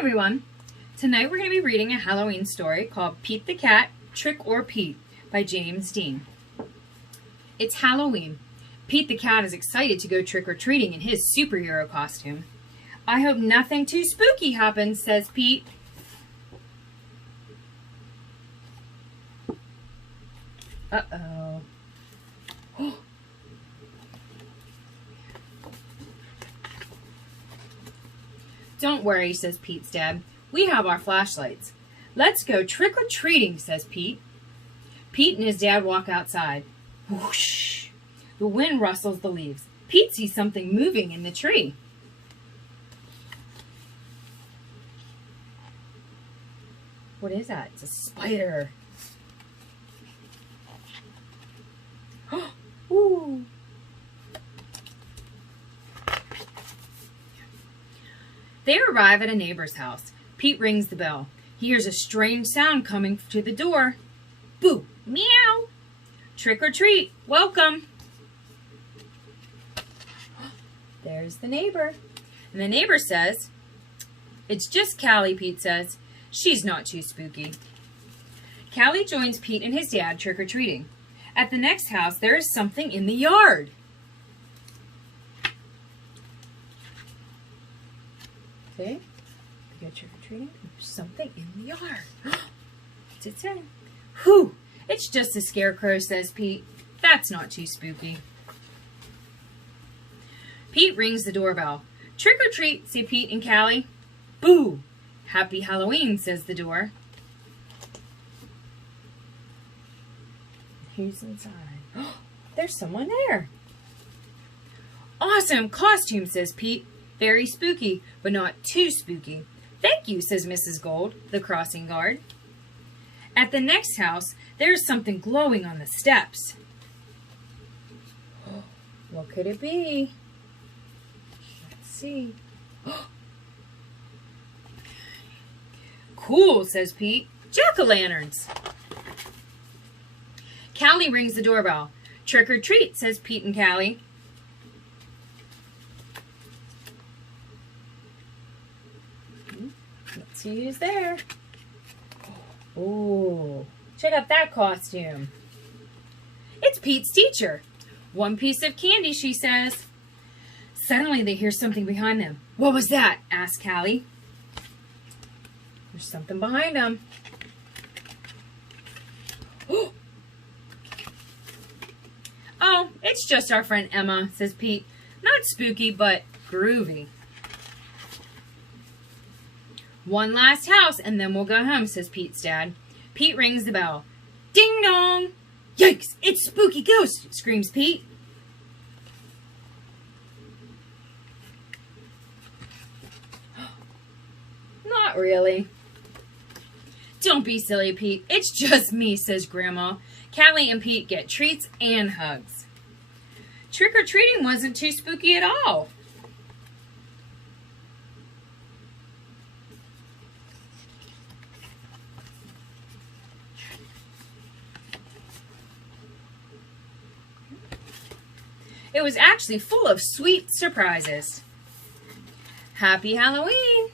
everyone. Tonight we're going to be reading a Halloween story called Pete the Cat, Trick or Pete by James Dean. It's Halloween. Pete the Cat is excited to go trick-or-treating in his superhero costume. I hope nothing too spooky happens, says Pete. Uh-oh. Don't worry, says Pete's dad. We have our flashlights. Let's go trick-or-treating, says Pete. Pete and his dad walk outside. Whoosh! The wind rustles the leaves. Pete sees something moving in the tree. What is that? It's a spider. Ooh. They arrive at a neighbor's house. Pete rings the bell. He hears a strange sound coming to the door. Boo! Meow! Trick or treat! Welcome! There's the neighbor. And the neighbor says, "It's just Callie," Pete says. "She's not too spooky." Callie joins Pete and his dad trick-or-treating. At the next house, there is something in the yard. Okay, we go trick-or-treating. There's something in the yard. What's it say? Whew, it's just a scarecrow, says Pete. That's not too spooky. Pete rings the doorbell. Trick or treat, say Pete and Callie. Boo! Happy Halloween, says the door. Who's inside? There's someone there. Awesome costume, says Pete. Very spooky, but not too spooky. Thank you, says Mrs. Gold, the crossing guard. At the next house, there's something glowing on the steps. What could it be? Let's see. Cool, says Pete. Jack-o'-lanterns. Callie rings the doorbell. Trick or treat, says Pete and Callie. Let's see who's there. Oh, check out that costume. It's Pete's teacher. One piece of candy, she says. Suddenly they hear something behind them. What was that? Asks Callie. There's something behind them. Oh, it's just our friend Emma, says Pete. Not spooky, but groovy. One last house, and then we'll go home, says Pete's dad. Pete rings the bell. Ding dong! Yikes! It's Spooky Ghost! Screams Pete. Not really. Don't be silly, Pete. It's just me, says Grandma. Callie and Pete get treats and hugs. Trick-or-treating wasn't too spooky at all. It was actually full of sweet surprises. Happy Halloween!